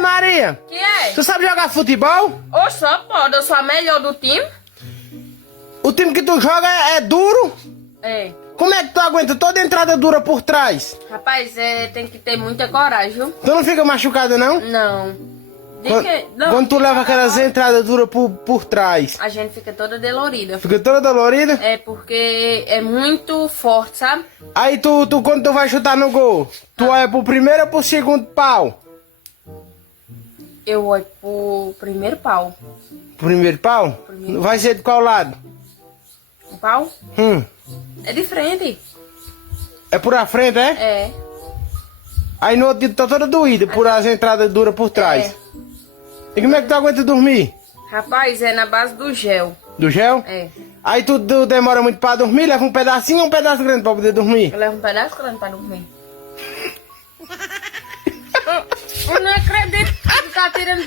Maria, Que é? tu sabe jogar futebol? Ô, só pode, eu sou a melhor do time. O time que tu joga é duro? É. Como é que tu aguenta toda entrada dura por trás? Rapaz, tem que ter muita coragem, viu? Tu não fica machucada, não? Não. Quando tu leva aquelas entradas duras por trás, A gente fica toda dolorida. fica toda dolorida? É porque é muito forte, sabe? Aí quando tu vai chutar no gol, tu olha pro primeiro ou pro segundo pau? Eu olho pro primeiro pau. Primeiro pau? Primeiro. Vai ser de qual lado? O pau é de frente. É por a frente, é? É. Aí no outro dia tu tá toda doída por as entradas duras por trás. É. E como é que tu aguenta dormir? Rapaz, é na base do gel. Do gel? É. Aí tu demora muito pra dormir, leva um pedacinho ou um pedaço grande pra poder dormir? Eu levo um pedaço grande pra dormir. Eu não acredito que tá tirando